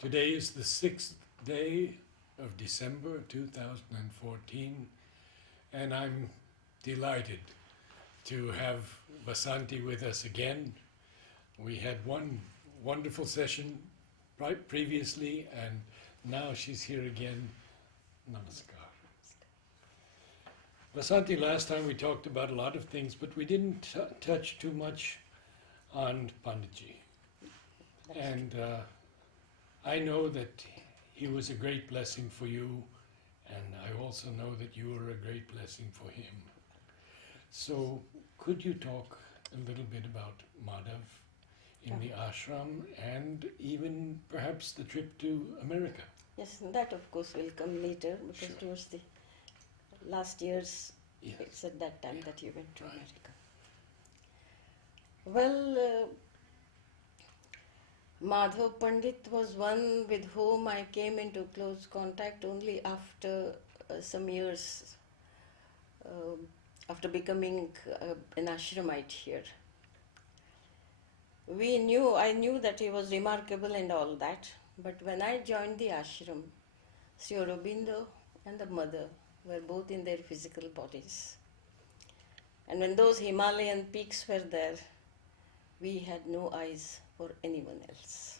Today is the 6th day of December 2014, and I'm delighted to have Vasanti with us again. We had one wonderful session right previously, and now she's here again. Namaskar. Vasanti, last time we talked about a lot of things, but we didn't touch too much on Panditji. And I know that he was a great blessing for you, and I also know that you were a great blessing for him. So, could you talk a little bit about Madhav in the ashram and even perhaps the trip to America? Yes, that of course will come later because Sure. towards the last year's, Yes. it's at that time that you went to Right. America. Well, Madhav Pandit was one with whom I came into close contact only after some years after becoming an ashramite here. I knew that he was remarkable and all that, but when I joined the ashram, Sri Aurobindo and the mother were both in their physical bodies. And when those Himalayan peaks were there, we had no eyes for anyone else.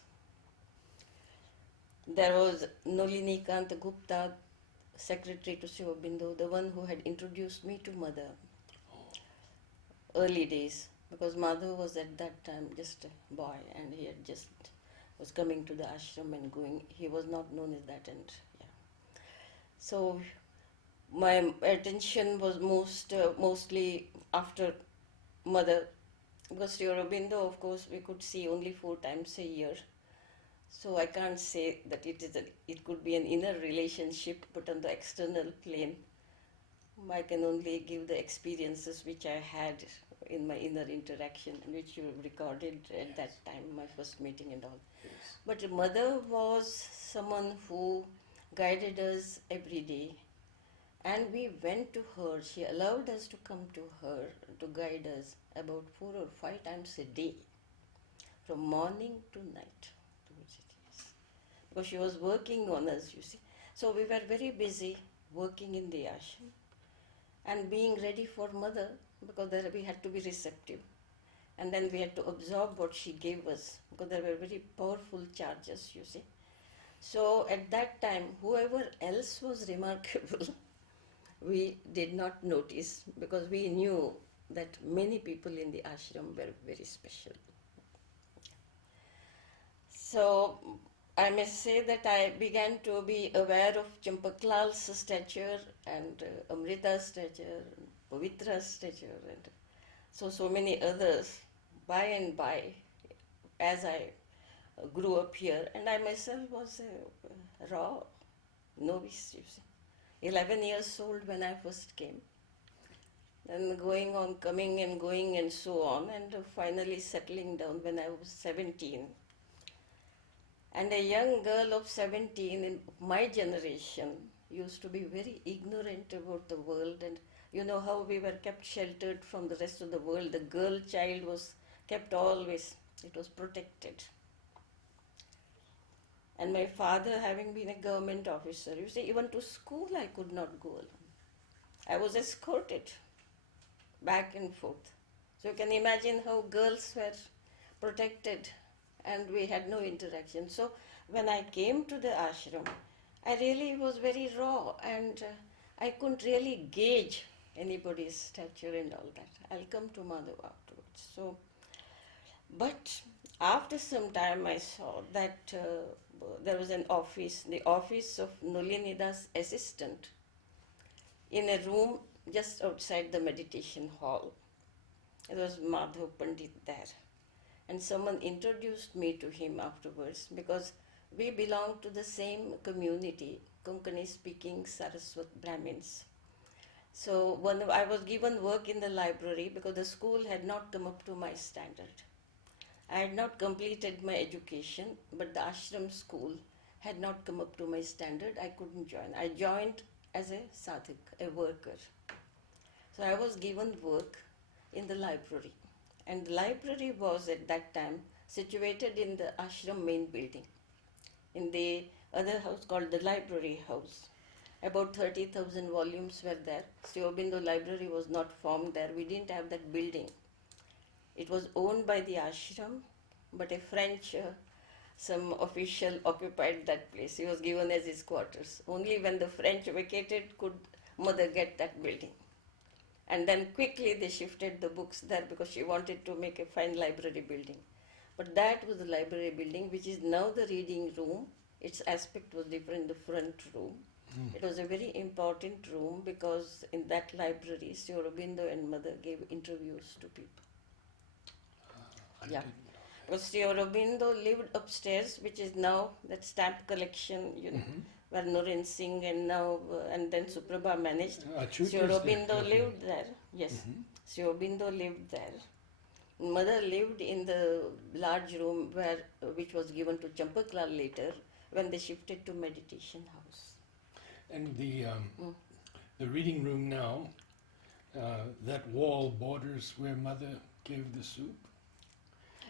There was Nolini Kant Gupta, secretary to Sri Aurobindo, the one who had introduced me to Mother, early days, because Madhav was at that time just a boy and he had just was coming to the ashram and going. He was not known as that, and yeah. So my attention was mostly after Mother, because Sri Aurobindo, of course, we could see only 4 times a year. So I can't say that it could be an inner relationship, but on the external plane, I can only give the experiences which I had in my inner interaction, which you recorded at that time, my first meeting and all. Yes. But Mother was someone who guided us every day, and we went to her. She allowed us to come to her to guide us about 4 or 5 times a day, from morning to night. Because she was working on us, you see. So we were very busy working in the ashram and being ready for Mother, because there we had to be receptive. And then we had to absorb what she gave us, because there were very powerful charges, you see. So at that time, whoever else was remarkable, we did not notice, because we knew that many people in the ashram were very special. So I must say that I began to be aware of Champaklal's stature and Amrita's stature, and Pavitra's stature, and so many others by and by as I grew up here. And I myself was a raw novice, you see. 11 years old when I first came. Then going on, coming and going and so on, and finally settling down when I was 17. And a young girl of 17 in my generation used to be very ignorant about the world, and you know how we were kept sheltered from the rest of the world. The girl child was kept always, it was protected. And my father, having been a government officer, you see, even to school I could not go alone. I was escorted back and forth. So you can imagine how girls were protected and we had no interaction. So when I came to the ashram, I really was very raw, and I couldn't really gauge anybody's stature and all that. I'll come to Madhav afterwards. So, but after some time I saw that there was an office, the office of Nolinida's assistant, in a room just outside the meditation hall. There was Madhav Pandit there. And someone introduced me to him afterwards, because we belong to the same community, Konkani speaking Saraswat Brahmins. So I was given work in the library because the school had not come up to my standard. I had not completed my education, but the ashram school had not come up to my standard. I couldn't join. I joined as a sadhak, a worker. So I was given work in the library. And the library was at that time situated in the ashram main building. in the other house called the library house. About 30,000 volumes were there. Sri Aurobindo Library was not formed there. We didn't have that building. It was owned by the ashram, but a French some official occupied that place. He was given as his quarters. Only when the French vacated could mother get that building. And then quickly they shifted the books there because she wanted to make a fine library building. But that was the library building, which is now the reading room. Its aspect was different in the front room. It was a very important room because in that library, Sri Aurobindo and mother gave interviews to people. Yeah. Because Sri Aurobindo lived upstairs, which is now that stamp collection, where Norin Singh and now and then Suprabha managed. Sri Aurobindo lived there. Yes, Sri Aurobindo lived there. Mother lived in the large room which was given to Champaklal later when they shifted to meditation house. And the reading room now, that wall borders where mother gave the soup?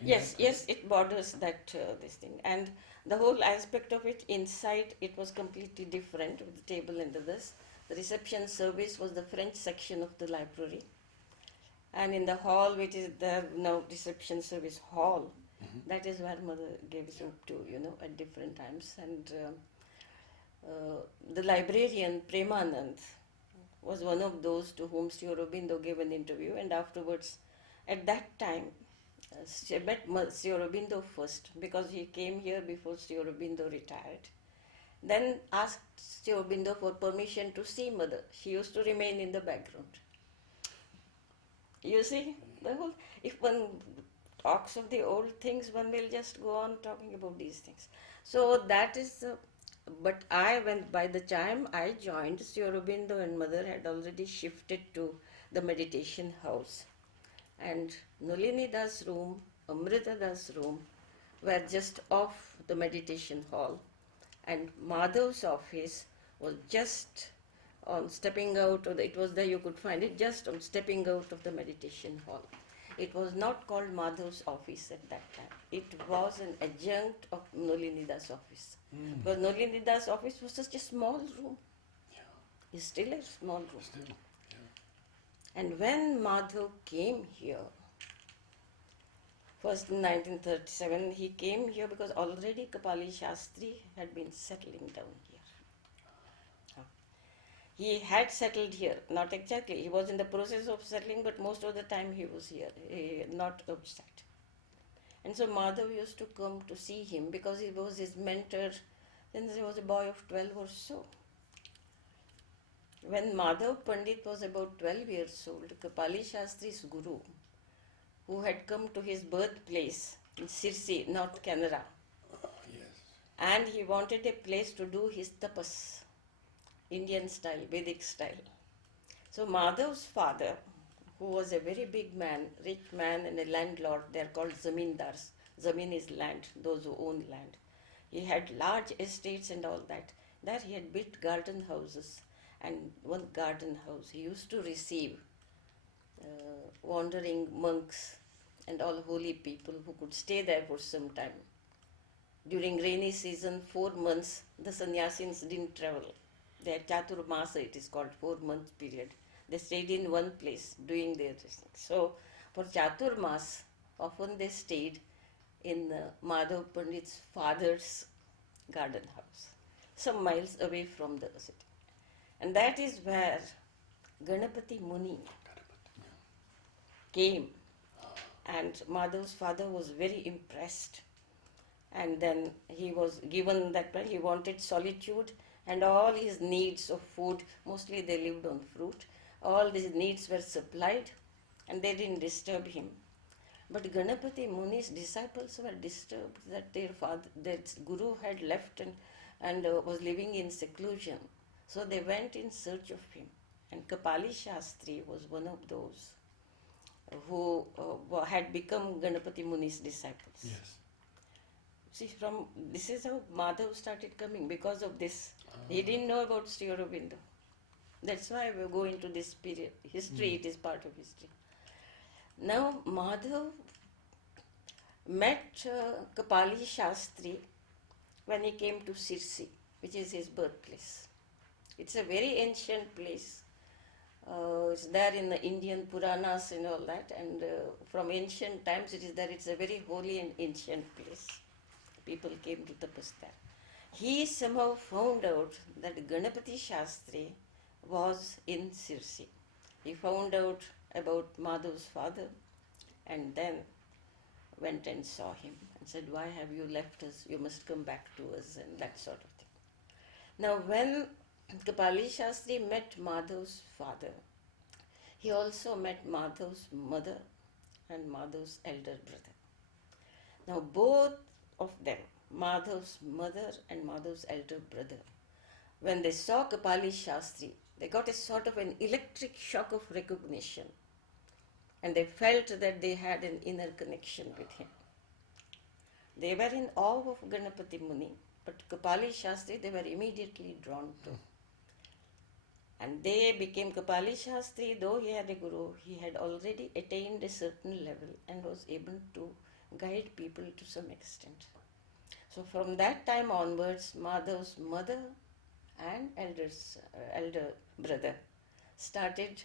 Yes, it borders that this thing, and the whole aspect of it inside it was completely different with the table and this. The reception service was the French section of the library, and in the hall, which is the now reception service hall, that is where mother gave soup to, at different times. And the librarian Premanand was one of those to whom Sri Aurobindo gave an interview, and afterwards, at that time, she met Sri Aurobindo first because he came here before Sri Aurobindo retired. Then asked Sri Aurobindo for permission to see mother. She used to remain in the background. You see, if one talks of the old things, one will just go on talking about these things. So that is, but by the time I joined, Sri Aurobindo and mother had already shifted to the meditation house. And Nalinida's room, Amritada's room were just off the meditation hall. And Madhav's office was just on stepping out, it was there you could find it, just on stepping out of the meditation hall. It was not called Madhav's office at that time. It was an adjunct of Nalinida's office. Because Nalinida's office was such a small room. Yeah. It's still a small room. Still, yeah. And when Madhav came here, first in 1937, he came here because already Kapali Shastri had been settling down here. He had settled here, not exactly. He was in the process of settling, but most of the time he was here, not outside. And so Madhav used to come to see him because he was his mentor. Then he was a boy of 12 or so. When Madhav Pandit was about 12 years old, Kapali Shastri's guru, who had come to his birthplace in Sirsi, North Canara, and he wanted a place to do his tapas, Indian style, Vedic style. So Madhav's father, who was a very big man, rich man and a landlord, they are called zamindars. Zamin is land, those who own land. He had large estates and all that. There he had built garden houses, and one garden house he used to receive wandering monks and all holy people who could stay there for some time. During rainy season, 4 months, the sannyasins didn't travel. They had Chatur Masa, it is called, 4-month period. They stayed in one place doing their things. So for Chatur Mas, often they stayed in Madhav Pandit's father's garden house, some miles away from the city. And that is where Ganapati Muni came. And Madhav's father was very impressed. And then he was given that he wanted solitude, and all his needs of food, mostly they lived on fruit, all these needs were supplied, and they didn't disturb him. But Ganapati Muni's disciples were disturbed that their guru had left and was living in seclusion. So they went in search of him. And Kapali Shastri was one of those who had become Ganapati Muni's disciples. Yes. See, this is how Madhav started coming, because of this. He didn't know about Sri Aurobindo. That's why we go into this period. History, it is part of history. Now, Madhav met Kapali Shastri when he came to Sirsi, which is his birthplace. It's a very ancient place. It's there in the Indian Puranas and all that, and from ancient times it is there. It's a very holy and ancient place. People came to tapas there. He somehow found out that Ganapati Shastri was in Sirsi. He found out about Madhav's father and then went and saw him and said, "Why have you left us? You must come back to us," and that sort of thing. Now, when Kapali Shastri met Madhav's father, he also met Madhav's mother and Madhav's elder brother. Now, both of them, Madhav's mother and Madhav's elder brother, when they saw Kapali Shastri, they got a sort of an electric shock of recognition, and they felt that they had an inner connection with him. They were in awe of Ganapati Muni, but Kapali Shastri they were immediately drawn to. And they became Kapali Shastri, though he had a guru, he had already attained a certain level and was able to guide people to some extent. So from that time onwards, Madhav's mother and elder brother started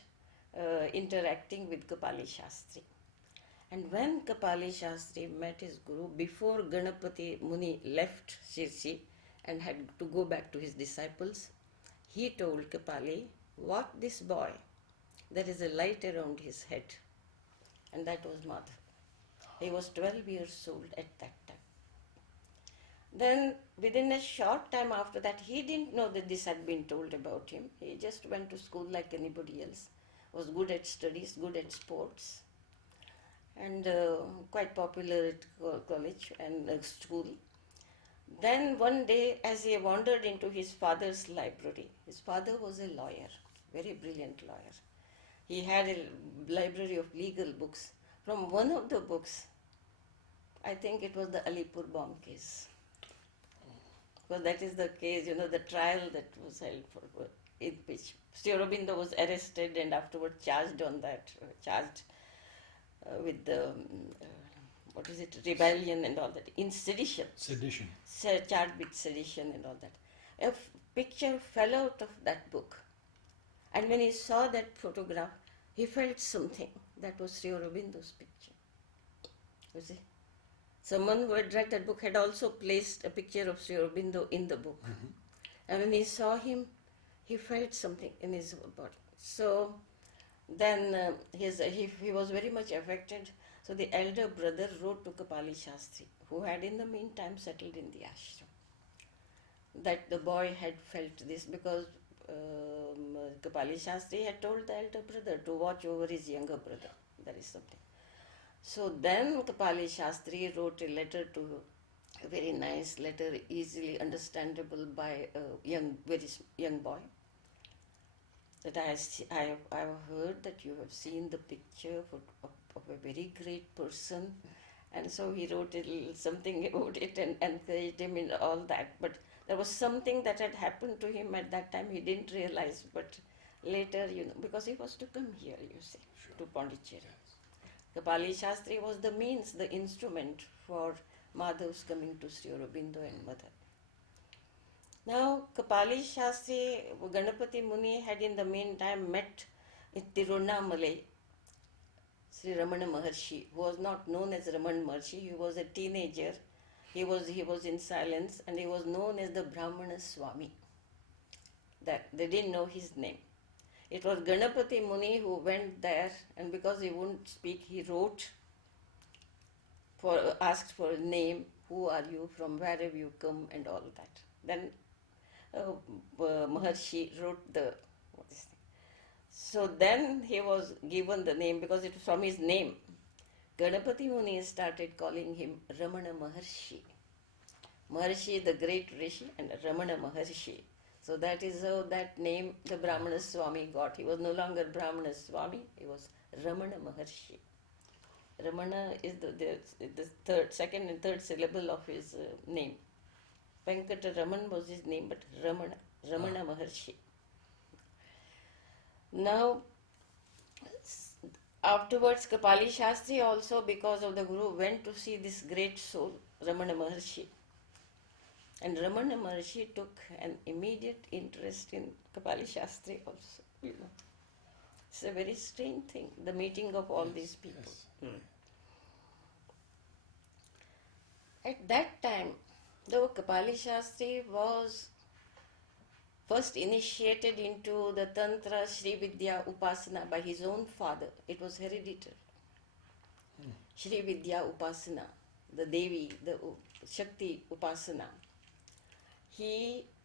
interacting with Kapali Shastri. And when Kapali Shastri met his guru, before Ganapati Muni left Sirsi and had to go back to his disciples, he told Kapali, "What this boy? There is a light around his head." And that was Madhav. He was 12 years old at that time. Then within a short time after that, he didn't know that this had been told about him. He just went to school like anybody else, was good at studies, good at sports, and quite popular at college and school. Then one day, as he wandered into his father's library, his father was a lawyer, very brilliant lawyer. He had a library of legal books. From one of the books, I think it was the Alipur bomb case. Because that is the case, the trial that was held for, in which Sri Aurobindo was arrested and afterward charged on that, with the, rebellion and all that, in sedition. Sedition. Charged with sedition and all that. A picture fell out of that book. And when he saw that photograph, he felt something. That was Sri Aurobindo's picture. You see? Someone who had read that book had also placed a picture of Sri Aurobindo in the book. Mm-hmm. And when he saw him, he felt something in his body. So then he was very much affected. So the elder brother wrote to Kapali Shastri, who had in the meantime settled in the ashram, that the boy had felt this because Kapali Shastri had told the elder brother to watch over his younger brother. That is something. So then Kapali Shastri wrote a letter a very nice letter, easily understandable by a very young boy. That I have heard that you have seen the picture of a very great person, and so he wrote something about it and encouraged him in all that. But there was something that had happened to him at that time he didn't realize, but later, because he was to come here, you see, sure, to Pondicherry. Yes. Kapali Shastri was the means, the instrument for Madhav's coming to Sri Aurobindo and Mother. Now, Kapali Shastri, Ganapati Muni had in the meantime met in Tiruvannamalai Sri Ramana Maharshi, who was not known as Ramana Maharshi. He was a teenager. He was in silence, and he was known as the Brahmana Swami. That they didn't know his name. It was Ganapati Muni who went there, and because he wouldn't speak, he wrote asked for a name, who are you, from where have you come, and all that. Then Maharshi wrote what is it? So then he was given the name because it was from his name. Ganapati Muni started calling him Ramana Maharshi. Maharshi, the great Rishi, and Ramana Maharshi. So that is how that name the Brahmana Swami got. He was no longer Brahmana Swami, he was Ramana Maharshi. Ramana is the second and third syllable of his name. Venkata Raman was his name, but Ramana Maharshi. Now, afterwards, Kapali Shastri also, because of the Guru, went to see this great soul, Ramana Maharshi. And Ramana Maharshi took an immediate interest in Kapali Shastri also. It's a very strange thing, the meeting of all these people. Yes. At that time, though Kapali Shastri was first initiated into the Tantra Sri Vidya Upasana by his own father, it was hereditary. Sri Vidya Upasana, the Devi, the Shakti Upasana.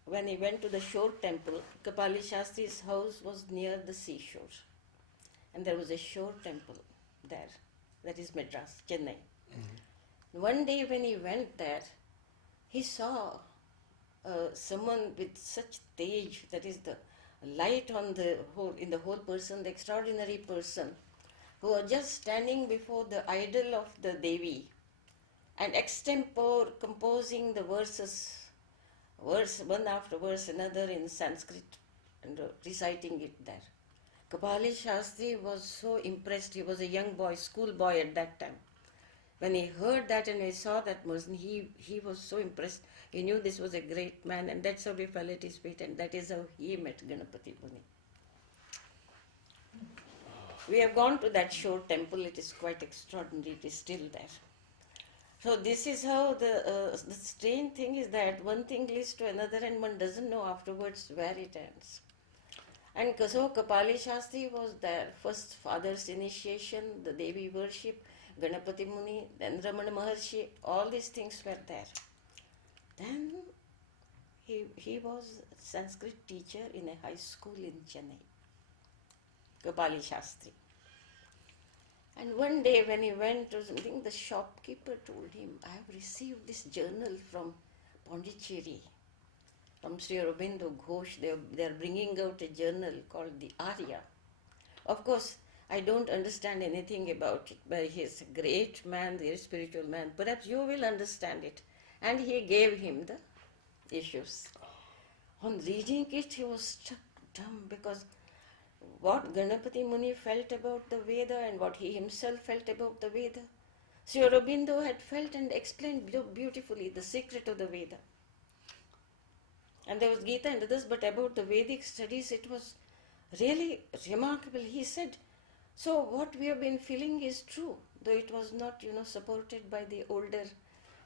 When he went to the shore temple, Kapali Shastri's house was near the seashore. And there was a shore temple there, that is Madras, Chennai. One day when he went there, he saw someone with such tej, that is the light on the whole, in the whole person, the extraordinary person, who was just standing before the idol of the Devi and extempore composing the verses, verse one after verse another in Sanskrit, and reciting it there. Kapali Shastri was so impressed. He was a young boy, schoolboy at that time. When he heard that and he saw that person, he was so impressed. He knew this was a great man, and that's how he fell at his feet, and that is how he met Ganapati Muni. We have gone to that shore temple. It is quite extraordinary. It is still there. So this is how the strange thing is that one thing leads to another, and one doesn't know afterwards where it ends. And so Kapali Shastri was there. First father's initiation, the Devi worship, Ganapati Muni, then Ramana Maharshi, all these things were there. Then he was a Sanskrit teacher in a high school in Chennai, Kapali Shastri. And one day when he went to something, the shopkeeper told him, I have received this journal from Pondicherry, from Sri Aurobindo Ghosh. They are bringing out a journal called the Arya. Of course, I don't understand anything about it, but he is a great man, very spiritual man. Perhaps you will understand it. And he gave him the issues. On reading it, he was struck dumb, because what Ganapati Muni felt about the Veda and what he himself felt about the Veda, Sri Aurobindo had felt and explained beautifully the secret of the Veda. And there was Gita and others, but about the Vedic studies, it was really remarkable. He said, so what we have been feeling is true, though it was not, supported by the older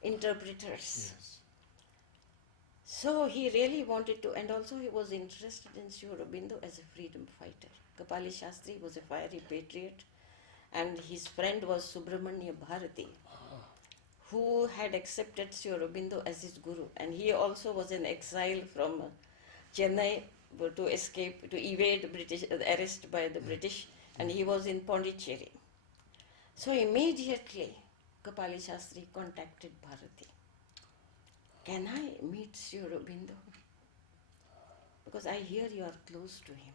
interpreters. Yes. So he really wanted to, and also he was interested in Sri Aurobindo as a freedom fighter. Kapali Shastri was a fiery patriot, and his friend was Subramanya Bharati, who had accepted Sri Aurobindo as his guru, and he also was in exile from Chennai to escape, to evade British arrest by the British, and he was in Pondicherry. So immediately Kapali Shastri contacted Bharati. Can I meet Sri Aurobindo? Because I hear you are close to him.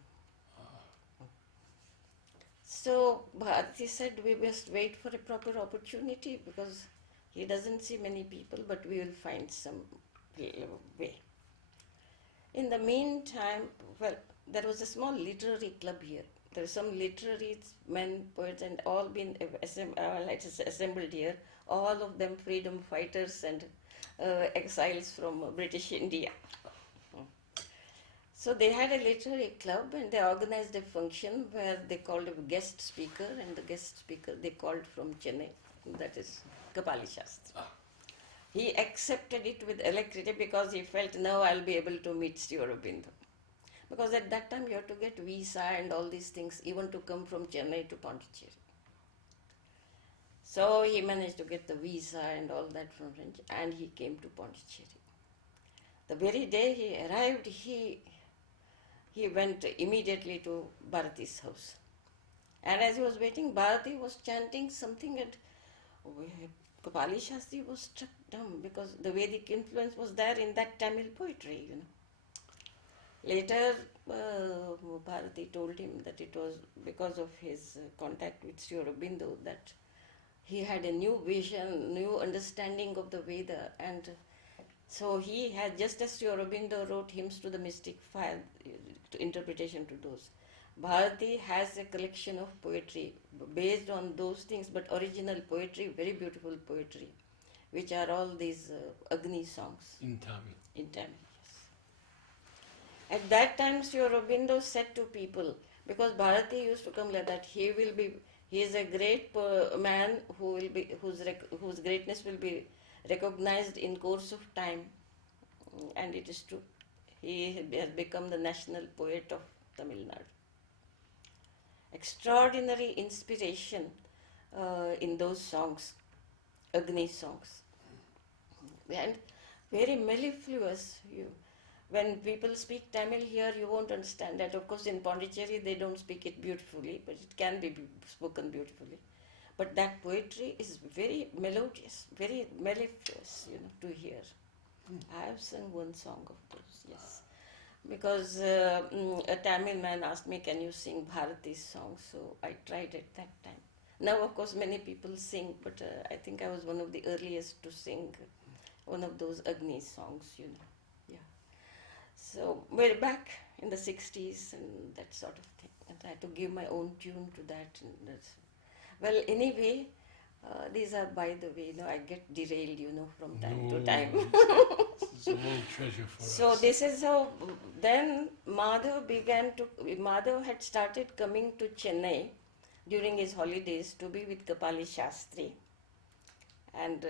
So Bharati said, we must wait for a proper opportunity, because he doesn't see many people, but we will find some way. In the meantime, there was a small literary club here. There were some literary men, poets, and all been assembled here. All of them freedom fighters and exiles from British India. So they had a literary club, and they organized a function where they called a guest speaker, and the guest speaker they called from Chennai, that is Kapali Shastri. He accepted it with alacrity, because he felt, now I'll be able to meet Sri Aurobindo. Because at that time you have to get visa and all these things, even to come from Chennai to Pondicherry. So he managed to get the visa and all that from French, and he came to Pondicherry. The very day he arrived, he went immediately to Bharati's house. And as he was waiting, Bharati was chanting something, and Kapali Shastri was struck dumb, because the Vedic influence was there in that Tamil poetry, Later, Bharati told him that it was because of his contact with Sri Aurobindo that he had a new vision, new understanding of the Veda, and so he had, just as Sri Aurobindo wrote hymns to the mystic fire, interpretation to those, Bharati has a collection of poetry based on those things, but original poetry, very beautiful poetry, which are all these Agni songs In Tamil. in Tamil. Yes. At that time, Sri Aurobindo said to people, because Bharati used to come like that, he is a great man who will be, whose greatness will be recognized in course of time, and it is true. He has become the national poet of Tamil Nadu. Extraordinary inspiration in those songs, Agni songs, and very mellifluous. When people speak Tamil here, you won't understand that. Of course, in Pondicherry, they don't speak it beautifully, but it can be spoken beautifully. But that poetry is very melodious, very mellifluous, to hear. I have sung one song of those, yes. Because a Tamil man asked me, can you sing Bharati's song? So I tried at that time. Now, of course, many people sing, but I think I was one of the earliest to sing one of those Agni songs, Yeah. So we're back in the 60s and that sort of thing. And I had to give my own tune to that. Well, anyway, these are, by the way, I get derailed, from time to time. It's a old treasure for us. So this is how, then Madhav had started coming to Chennai during his holidays to be with Kapali Shastri. And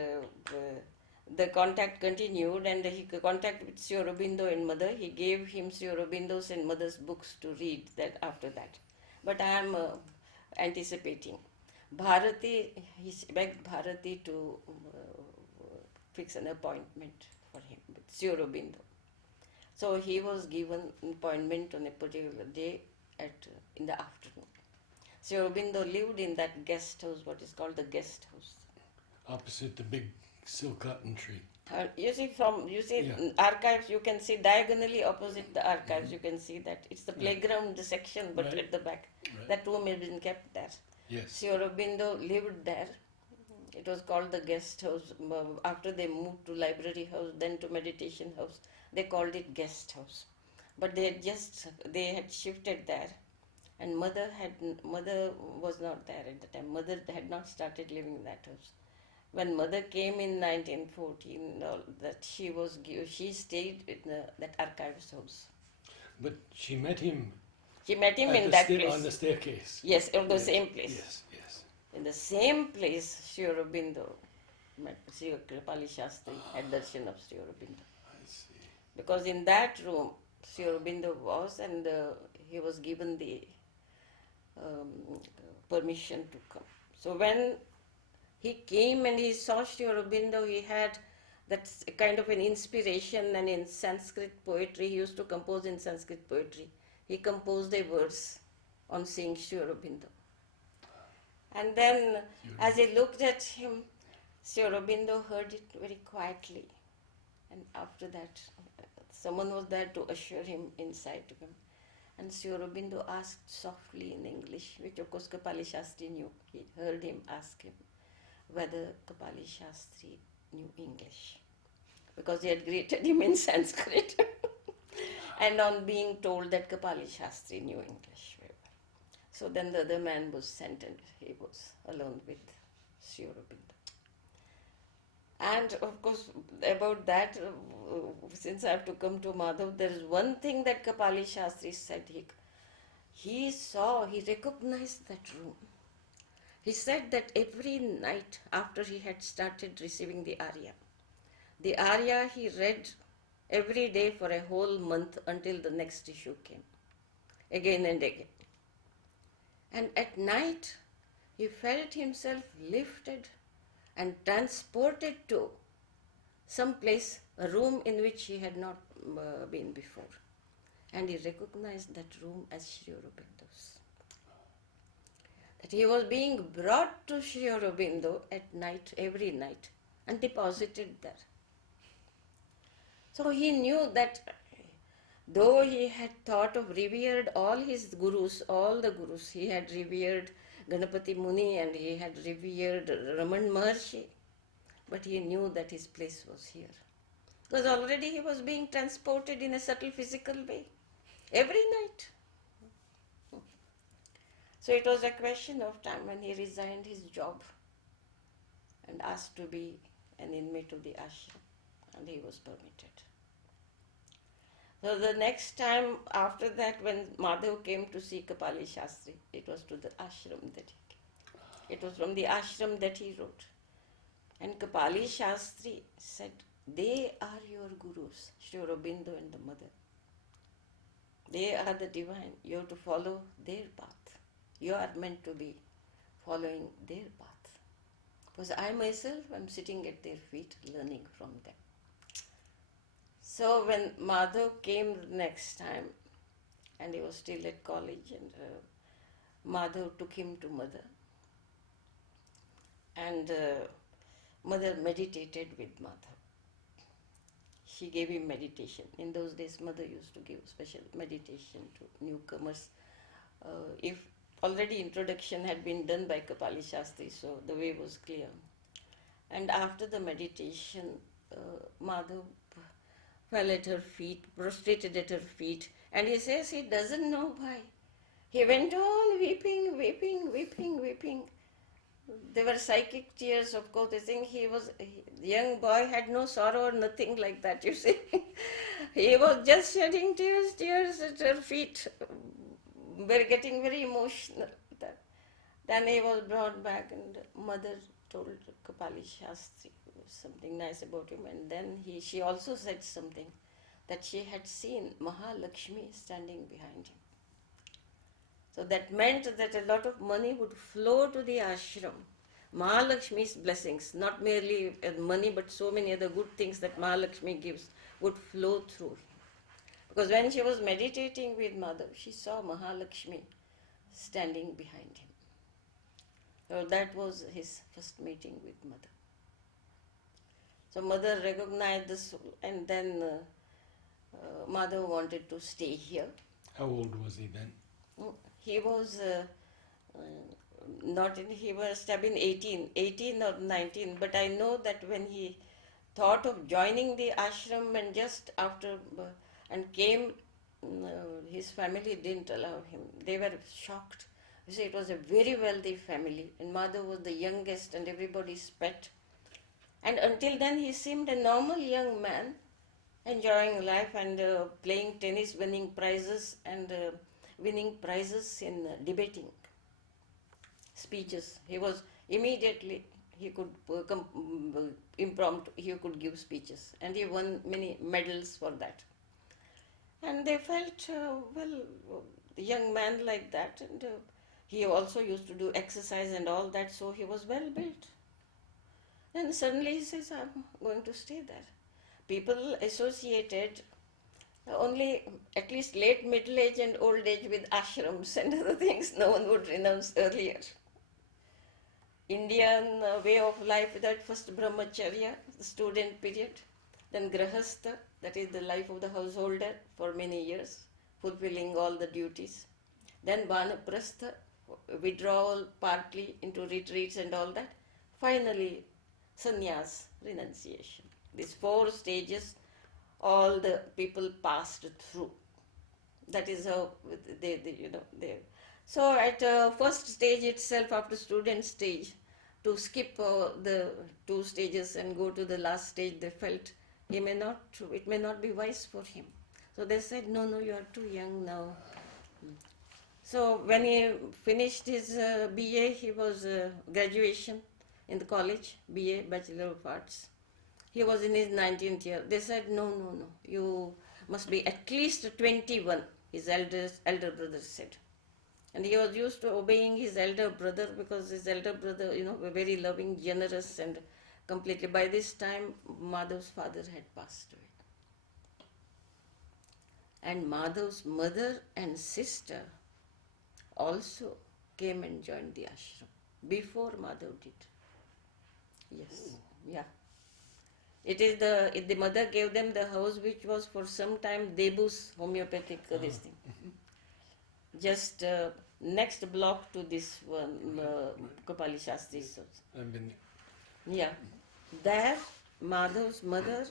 the contact continued, and he contact with Sri Aurobindo and Mother. He gave him Sri Aurobindo's and Mother's books to read that after that. But I am anticipating. Bharati, he begged Bharati to fix an appointment for him with Sri Aurobindo. So he was given an appointment on a particular day in the afternoon. Sri Aurobindo lived in that guest house, what is called the guest house. Opposite the big silk cotton tree. You see Yeah. archives, you can see diagonally opposite the archives, you can see that it's the playground section, but Right. at the back. Right. That room has been kept there. Yes. Sri Aurobindo lived there. It was called the guest house. After they moved to library house, then to meditation house, they called it guest house. But they had shifted there, and mother was not there at the time. Mother had not started living in that house. When mother came in 1914, she stayed in that archives house. But she met him. She met him at in the that place. on the staircase. Yes, in the Yes, same place. Yes, yes. In the same place, Sri Aurobindo met Sri Kripali Shastri had darshan of Sri Aurobindo. I see. Because in that room, Sri Aurobindo was, and he was given the permission to come. So when he came and he saw Sri Aurobindo, he had that kind of an inspiration, and in Sanskrit poetry, he used to compose in Sanskrit poetry. He composed a verse on seeing Sri Aurobindo. And then, as he looked at him, Sri Aurobindo heard it very quietly. And after that, someone was there to usher him inside to come. And Sri Aurobindo asked softly in English, which of course Kapali Shastri knew. He heard him ask him whether Kapali Shastri knew English, because he had greeted him in Sanskrit. And on being told that Kapali Shastri knew English very well. So then the other man was sent, and he was alone with Sri Aurobindo. And of course, about that, since I have to come to Madhav, there is one thing that Kapali Shastri said. He recognized that room. He said that every night after he had started receiving the Arya he read every day for a whole month until the next issue came, again and again. And at night, he felt himself lifted and transported to some place, a room in which he had not been before. And he recognized that room as Sri Aurobindo's. That he was being brought to Sri Aurobindo at night, every night, and deposited there. So he knew that though he had thought of revered all the gurus, he had revered Ganapati Muni and he had revered Raman Maharshi, but he knew that his place was here. Because already he was being transported in a subtle physical way, every night. So it was a question of time when he resigned his job and asked to be an inmate of the ashram, and he was permitted. So the next time after that, when Madhav came to see Kapali Shastri, it was to the ashram that he came. It was from the ashram that he wrote. And Kapali Shastri said, they are your gurus, Sri Aurobindo and the mother. They are the divine. You have to follow their path. You are meant to be following their path. Because I myself am sitting at their feet learning from them. So when Madhav came next time, and he was still at college, and Madhav took him to mother. And mother meditated with Madhav. She gave him meditation. In those days, mother used to give special meditation to newcomers. If already introduction had been done by Kapali Shastri, so the way was clear. And after the meditation, Madhav fell at her feet, prostrated at her feet, and he says he doesn't know why. He went on weeping, weeping, weeping, weeping. There were psychic tears, of course. I think the young boy had no sorrow or nothing like that, you see. He was just shedding tears, tears at her feet. Were getting very emotional. Then he was brought back, and mother told Kapali Shastri something nice about him, and then she also said something, that she had seen Mahalakshmi standing behind him. So that meant that a lot of money would flow to the ashram. Mahalakshmi's blessings, not merely money, but so many other good things that Mahalakshmi gives, would flow through him. Because when she was meditating with Madhav, she saw Mahalakshmi standing behind him. So that was his first meeting with mother. So mother recognized the soul, and then Madhav wanted to stay here. How old was he then? He was he must have been 18 or 19, but I know that when he thought of joining the ashram and just after and came, his family didn't allow him. They were shocked. You see, it was a very wealthy family, and Madhav was the youngest and everybody's pet. And until then, he seemed a normal young man, enjoying life and playing tennis, winning prizes in debating speeches. He was immediately, he could impromptu, he could give speeches, and he won many medals for that. And they felt, a young man like that, and he also used to do exercise and all that, so he was well built. Then suddenly he says, I'm going to stay there. People associated only at least late middle age and old age with ashrams and other things no one would renounce earlier. Indian way of life, that first brahmacharya, the student period, then grahastha, that is the life of the householder for many years, fulfilling all the duties. Then vanaprastha, withdrawal partly into retreats and all that. Finally, sannyas, renunciation. These 4 stages all the people passed through. That is how they. So at first stage itself, after student stage, to skip the 2 stages and go to the last stage, they felt it may not be wise for him. So they said, no, you are too young now. So when he finished his BA, he was graduation in the college, BA, Bachelor of Arts. He was in his 19th year. They said, no, you must be at least 21, his elder brother said. And he was used to obeying his elder brother because his elder brother, were very loving, generous, and completely. By this time, Madhav's father had passed away. And Madhav's mother and sister also came and joined the ashram before Madhav did. Yes, yeah. It is the mother gave them the house which was for some time Debu's homeopathic this thing. Just next block to this one, Kapali Shastri's house. I've been Yeah. There, Madhav's mother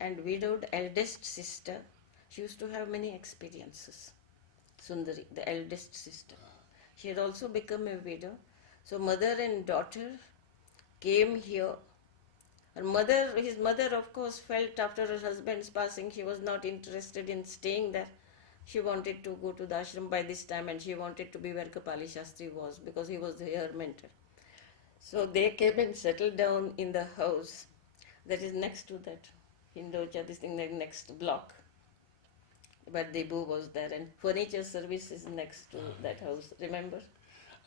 and widowed eldest sister, she used to have many experiences. Sundari, the eldest sister. She had also become a widow. So mother and daughter came here His mother, of course, felt after her husband's passing she was not interested in staying there. She wanted to go to the ashram by this time, and she wanted to be where Kapali Shastri was because he was her mentor. So they came and settled down in the house that is next to that Hindocha, this thing, the next block. But Debu was there, and furniture service is next to that house. Remember?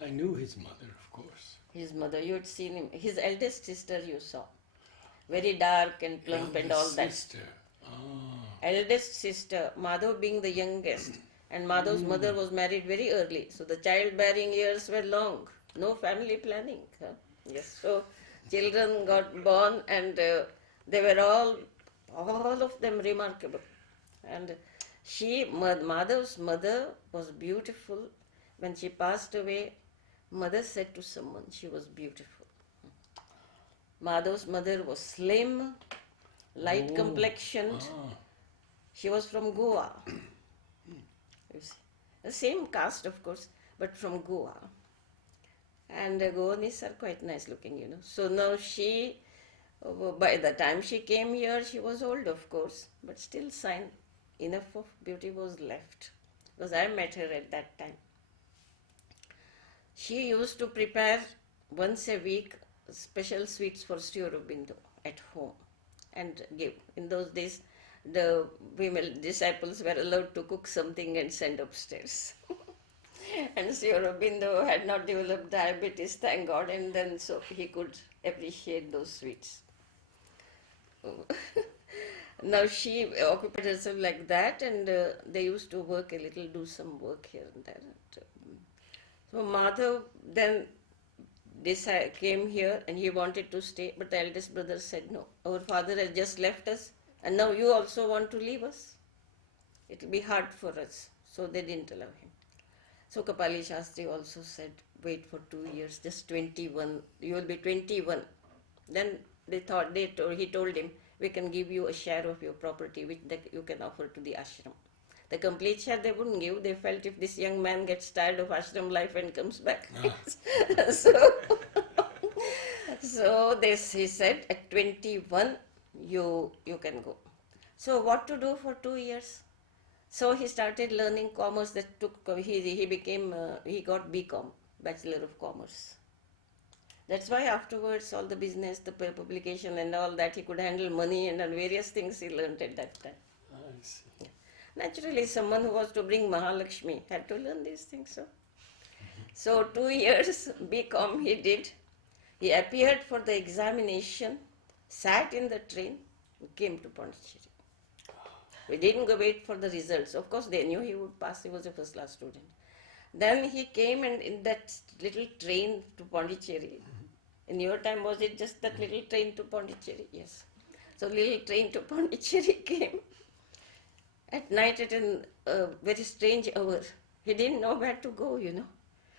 I knew his mother, of course. His mother, you had seen him. His eldest sister you saw. Very dark and plump and all that. Sister. Ah. Eldest sister, Madhav being the youngest. And Madhav's mother was married very early. So the childbearing years were long. No family planning. Huh? Yes. So children got born, and they were all of them remarkable. And Madhav's mother was beautiful. When she passed away, mother said to someone she was beautiful. Madhav's mother was slim, light complexioned. Ah. She was from Goa. You see. The same caste, of course, but from Goa. And Goanis are quite nice looking, you know. So now by the time she came here, she was old, of course, but still sign enough of beauty was left. Because I met her at that time. She used to prepare once a week special sweets for Sri Aurobindo at home and give. In those days, the female disciples were allowed to cook something and send upstairs. And Sri Aurobindo had not developed diabetes, thank God, and then so he could appreciate those sweets. Now she occupied herself like that, and they used to work a little, do some work here and there. So Madhav then came here, and he wanted to stay, but the eldest brother said no. Our father has just left us, and now you also want to leave us. It will be hard for us. So they didn't allow him. So Kapali Shastri also said, wait for 2 years, just 21. You will be 21. Then he told him, we can give you a share of your property which you can offer to the ashram. The complete share they wouldn't give. They felt if this young man gets tired of ashram life and comes back. So he said, at 21, you can go. So what to do for 2 years? So he started learning commerce. That took he got BCom, Bachelor of Commerce. That's why afterwards all the business, the publication and all that, he could handle money and various things he learned at that time. I see. Yeah. Naturally, someone who was to bring Mahalakshmi had to learn these things. So 2 years BCom he did. He appeared for the examination, sat in the train, and came to Pondicherry. We didn't go wait for the results. Of course, they knew he would pass. He was a first-class student. Then he came, and in that little train to Pondicherry. In your time, was it just that little train to Pondicherry? Yes. So little train to Pondicherry came at night at a very strange hour. He didn't know where to go, you know.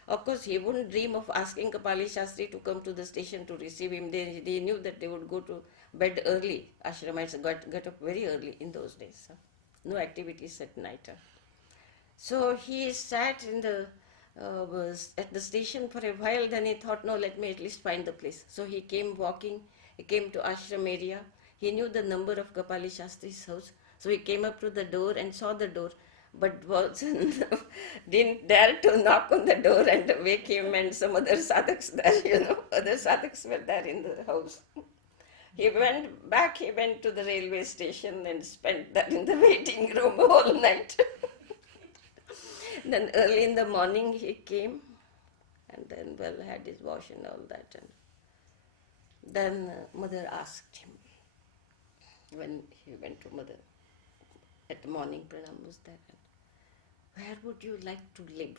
Of course, he wouldn't dream of asking Kapali Shastri to come to the station to receive him. They knew that they would go to bed early. Ashramites got up very early in those days. No activities at night. So he sat at the station for a while. Then he thought, no, let me at least find the place. So he came walking. He came to ashram area. He knew the number of Kapali Shastri's house. So he came up to the door and saw the door, but didn't dare to knock on the door and wake him and some other sadhaks there, you know. Other sadhaks were there in the house. He went to the railway station and spent that in the waiting room all night. Then early in the morning he came, and then had his wash and all that. And then mother asked him, when he went to mother, at the morning pranam was there, where would you like to live?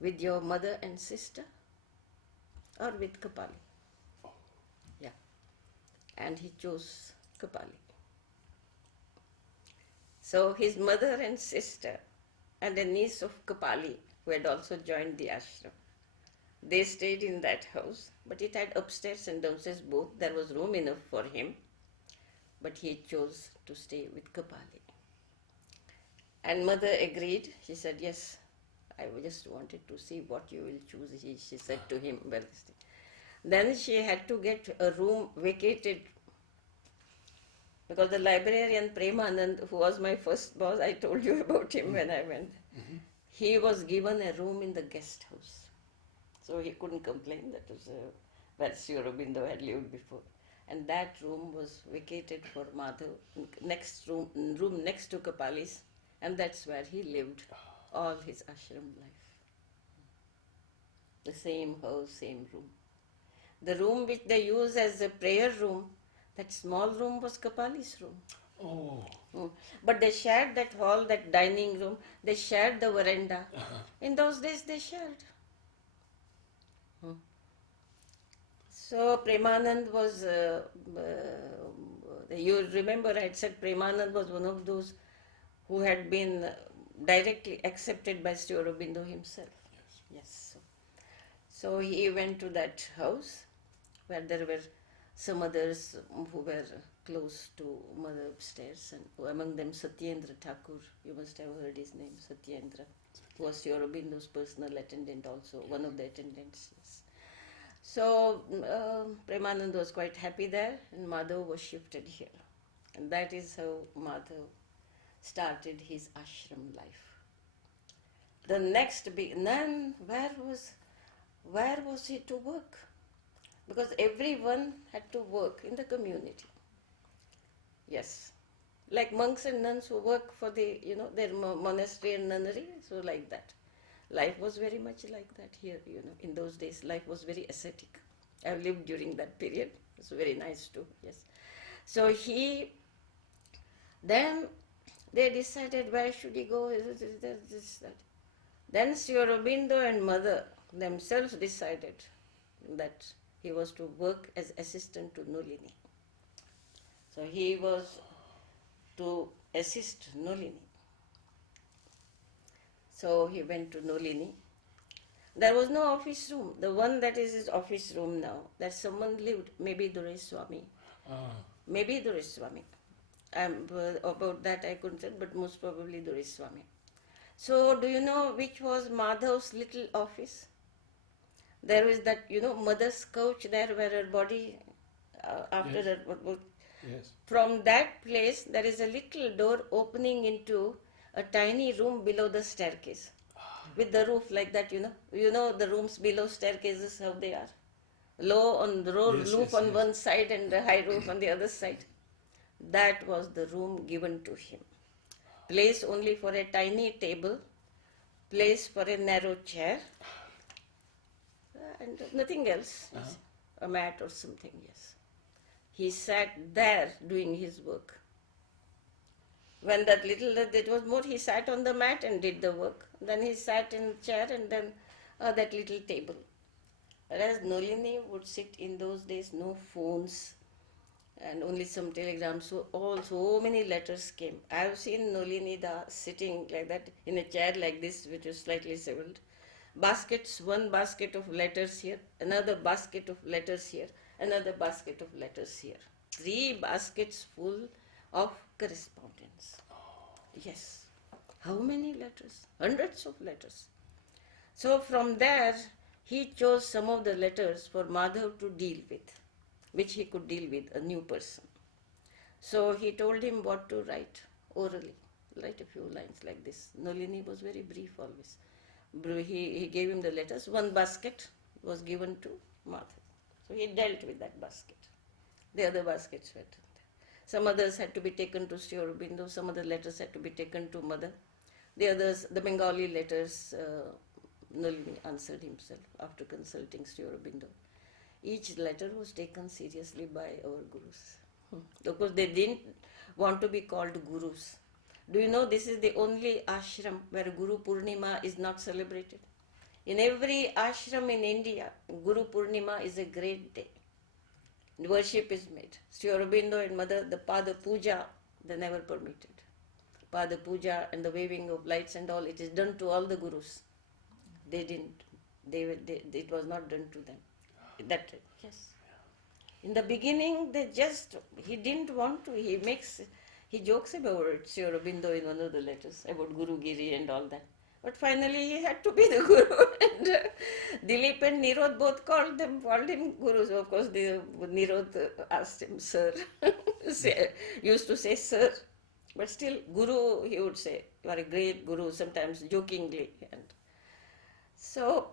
With your mother and sister or with Kapali? Yeah. And he chose Kapali. So his mother and sister and a niece of Kapali, who had also joined the ashram, they stayed in that house, but it had upstairs and downstairs both. There was room enough for him, but he chose to stay with Kapali. And mother agreed. She said, yes, I just wanted to see what you will choose. She said to him, well, Then she had to get a room vacated because the librarian Premanand, who was my first boss, I told you about him when I went. He was given a room in the guest house. So he couldn't complain. That was where Sri Aurobindo had lived before. And that room was vacated for Madhav, next room next to Kapali's, and that's where he lived all his ashram life. The same house, same room. The room which they use as a prayer room, that small room was Kapali's room. Oh. But they shared that hall, that dining room, they shared the veranda. In those days they shared. So Premanand was, you remember I had said Premanand was one of those who had been directly accepted by Sri Aurobindo himself. Yes. So he went to that house where there were some others who were close to Mother upstairs, and among them Satyendra Thakur. You must have heard his name, Satyendra, who was Sri Aurobindo's personal attendant also, one of the attendants. Yes. So Premanand was quite happy there, and Madhav was shifted here. And that is how Madhav started his ashram life. The next big, then where was he to work? Because everyone had to work in the community. Yes. Like monks and nuns who work for the, their monastery and nunnery, so like that. Life was very much like that here, in those days life was very ascetic. I've lived during that period. It's very nice too, yes. So then they decided where should he go, this, that. Then Sri Aurobindo and Mother themselves decided that he was to work as assistant to Nolini. So he was to assist Nolini. So he went to Nolini. There was no office room. The one that is his office room now, that someone lived, maybe Dureswami. Maybe Dureswami. About that I couldn't say, but most probably Dureswami. So do you know which was Madhav's little office? There was that, mother's couch there where her body, after Yes. her... Yes. From that place, there is a little door opening into a tiny room below the staircase. With the roof like that, You know the rooms below staircases, how they are. Low on the roof on one side and the high roof on the other side. That was the room given to him. Place only for a tiny table, place for a narrow chair, and nothing else. A mat or something, yes. He sat there doing his work. When it was more, he sat on the mat and did the work. Then he sat in the chair and then that little table. Whereas Nolini would sit in those days, no phones and only some telegrams. So many letters came. I have seen Nolini sitting like that in a chair like this, which was slightly swiveled. Baskets, one basket of letters here, another basket of letters here, another basket of letters here. 3 baskets full of correspondence. Yes. How many letters? Hundreds of letters. So from there, he chose some of the letters for Madhav to deal with, which he could deal with, a new person. So he told him what to write orally. Write a few lines like this. Nolini was very brief always. He gave him the letters. One basket was given to Madhav. So he dealt with that basket. The other baskets were there. Some others had to be taken to Sri Aurobindo. Some other letters had to be taken to Mother. The others, the Bengali letters, Nolini answered himself after consulting Sri Aurobindo. Each letter was taken seriously by our gurus. Because they didn't want to be called gurus. Do you know this is the only ashram where Guru Purnima is not celebrated? In every ashram in India, Guru Purnima is a great day. Worship is made. Sri Aurobindo and Mother, the Pada Puja, they never permitted. Pada Puja and the waving of lights and all, it is done to all the gurus. They didn't. It was not done to them. Yes. In the beginning, he didn't want to. He jokes about Sri Aurobindo in one of the letters about Guru Giri and all that. But finally, he had to be the guru. And Dilip and Nirod both called him Guru. So of course, Nirod asked him, sir. Used to say, sir. But still, Guru, he would say, you are a great Guru, sometimes jokingly. And so,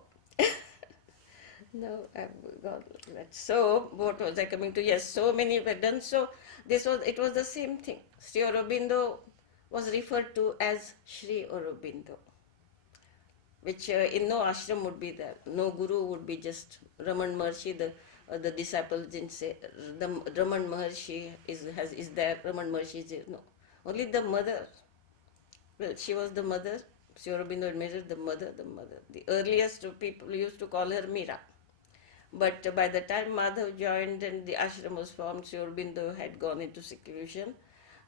no, I've got that. So, what was I coming to? Yes, so many were done. So, it was the same thing. Sri Aurobindo was referred to as Sri Aurobindo, which in no ashram would be there. No guru would be just Raman Maharshi. The disciples didn't say the Raman Maharshi is there. Raman Maharshi is there. No, only the mother. Well, she was the mother. Sri Aurobindo admitted the mother. The earliest people used to call her Meera. But by the time Madhav joined and the ashram was formed, Sri Aurobindo had gone into seclusion.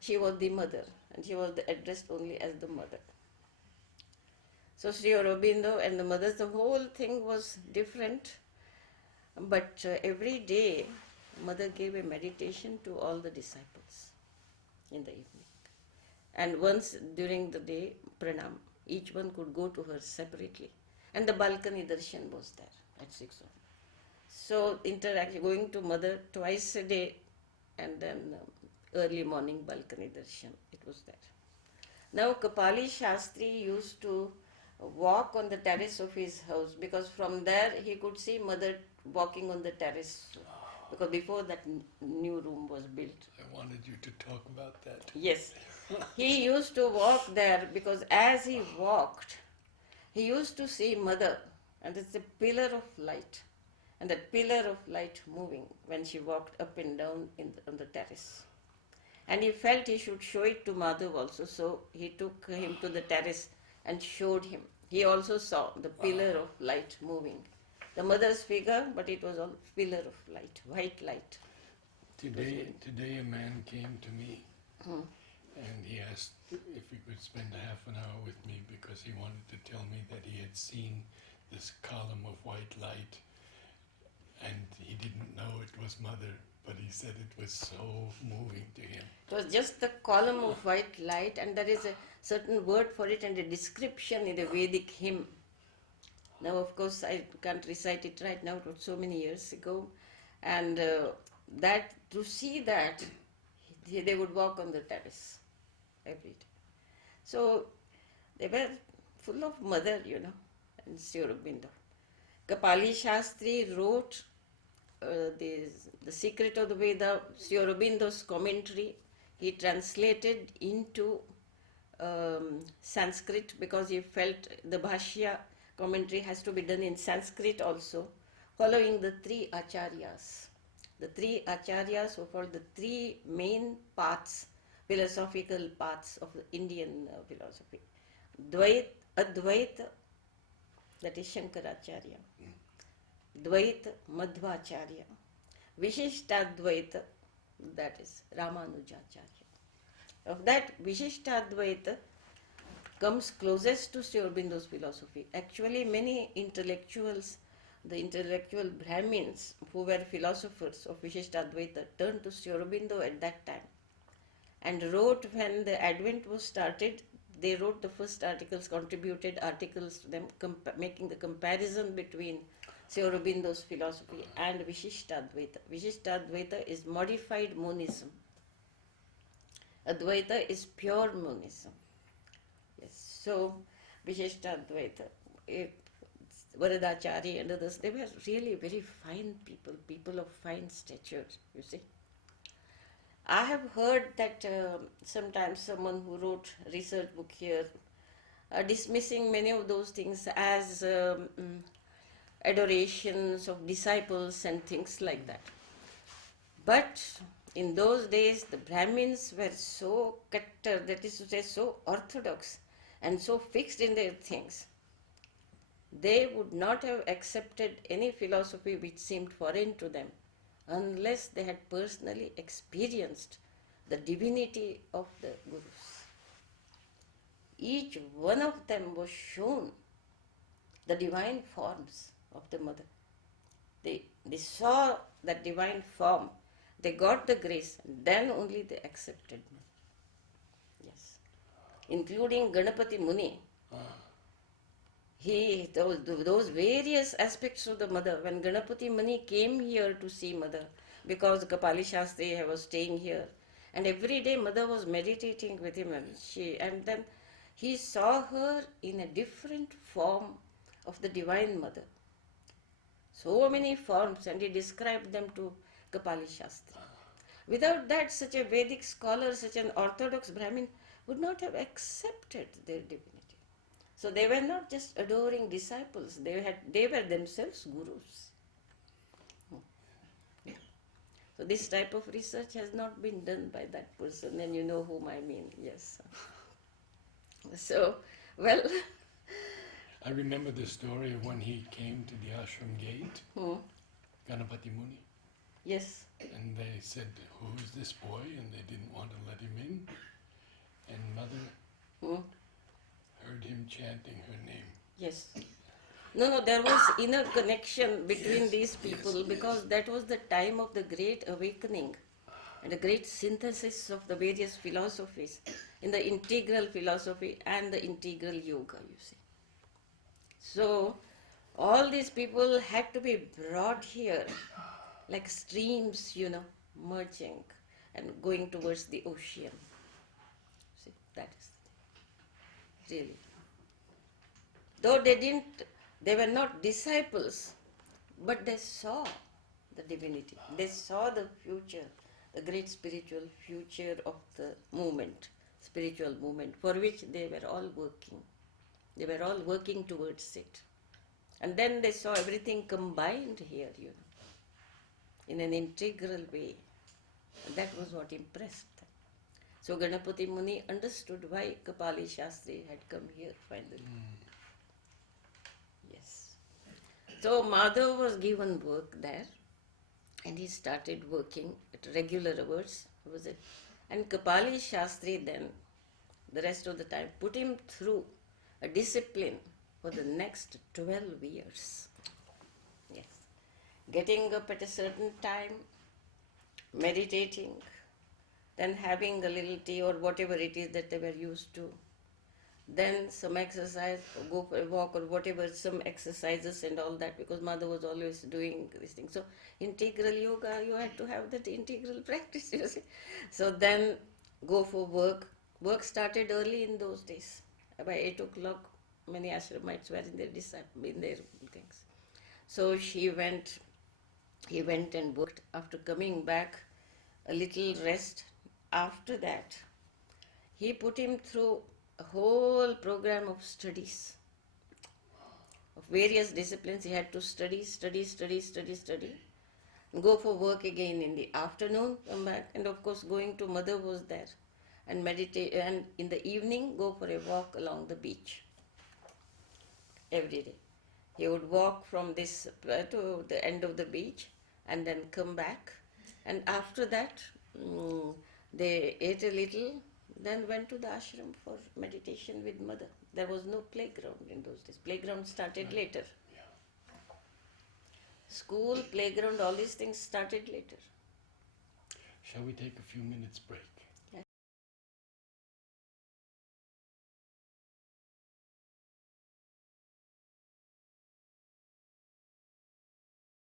She was the mother, and she was addressed only as the mother. So Sri Aurobindo and the mothers, the whole thing was different. But every day, mother gave a meditation to all the disciples in the evening. And once during the day, pranam. Each one could go to her separately. And the balcony darshan was there at 6 o'clock. So interaction, going to mother twice a day, and then early morning balcony darshan, it was there. Now Kapali Shastri used to walk on the terrace of his house, because from there he could see mother walking on the terrace, because before that new room was built. I wanted you to talk about that. Yes. He used to walk there because as he walked, he used to see mother, and it's a pillar of light, and that pillar of light moving when she walked up and down on the terrace. And he felt he should show it to Madhav also, so he took him to the terrace and showed him. He also saw the pillar of light moving. The mother's figure, but it was all pillar of light, white light. Today a man came to me and he asked if he could spend half an hour with me because he wanted to tell me that he had seen this column of white light and he didn't know it was mother, but he said it was so moving to him. It was just the column of white light, and there is a certain word for it and a description in the Vedic hymn. Now, of course, I can't recite it right now, it was so many years ago. And that to see that, they would walk on the terrace every day. So, they were full of mother, and Sri Aurobindo. Kapali Shastri wrote the Secret of the Veda, Sri Aurobindo's commentary. He translated into Sanskrit because he felt the Bhashya commentary has to be done in Sanskrit also, following the three acharyas. The three acharyas were called the three main paths, philosophical paths of the Indian philosophy. Advaita, that is Shankaracharya. Dvaita, Madhvacharya. Vishishtadvaita, that is Ramanujacharya. Of that, Vishishtadvaita comes closest to Sri Aurobindo's philosophy. Actually, many intellectuals, the intellectual Brahmins who were philosophers of Vishishtadvaita, turned to Sri Aurobindo at that time and wrote, when the Advent was started, they wrote the first articles, contributed articles to them, making the comparison between Sri Aurobindo's philosophy and Vishishtadvaita. Vishishtadvaita is modified monism. Advaita is pure monism. Yes. So, Vishishtadvaita, Varadachari and others, they were really very fine people of fine stature, you see. I have heard that sometimes someone who wrote research book here dismissing many of those things as adorations of disciples and things like that. But in those days, the Brahmins were so kattar, that is to say, so orthodox and so fixed in their things. They would not have accepted any philosophy which seemed foreign to them unless they had personally experienced the divinity of the Gurus. Each one of them was shown the divine forms of the mother. They saw that divine form, they got the grace, and then only they accepted me. Yes. Including Ganapati Muni. those various aspects of the mother. When Ganapati Mani came here to see mother, because Kapali Shastri was staying here, and every day mother was meditating with him, and then he saw her in a different form of the divine mother. So many forms, and he described them to Kapali Shastri. Without that, such a Vedic scholar, such an orthodox Brahmin, would not have accepted their divinity. So they were not just adoring disciples, they were themselves gurus. So this type of research has not been done by that person, and you know whom I mean, yes. So, well, I remember the story of when he came to the ashram gate, Ganapati Muni, yes, and they said, "Who is this boy?" And they didn't want to let him in. And mother heard him chanting her name. yes. No, there was inner connection between these people because that was the time of the great awakening and the great synthesis of the various philosophies in the integral philosophy and the integral yoga, you see. So, all these people had to be brought here like streams, merging and going towards the ocean. See, that is the thing. Really. Though they were not disciples, but they saw the divinity. They saw the future, the great spiritual future of the movement, spiritual movement, for which they were all working. They were all working towards it. And then they saw everything combined here, in an integral way. And that was what impressed them. So Ganapati Muni understood why Kapali Shastri had come here finally. Yes. So Madhav was given work there, and he started working at regular hours, was it? And Kapali Shastri then, the rest of the time, put him through a discipline for the next 12 years. Yes. Getting up at a certain time, meditating, then having a little tea or whatever it is that they were used to. Then some exercise, or go for a walk or whatever, some exercises and all that, because mother was always doing this thing. So integral yoga, you had to have that integral practice, you see. So then go for work. Work started early in those days. By 8 o'clock, many ashramites were in their things. So he went and worked. After coming back, a little rest. After that, he put him through a whole program of studies, of various disciplines. He had to study, and go for work again in the afternoon, come back, and of course going to mother was there, and meditate, and in the evening go for a walk along the beach. Every day. He would walk from this to the end of the beach and then come back, and after that they ate a little, then went to the ashram for meditation with mother. There was no playground in those days. Playground started later. School, playground, all these things started later. Shall we take a few minutes break?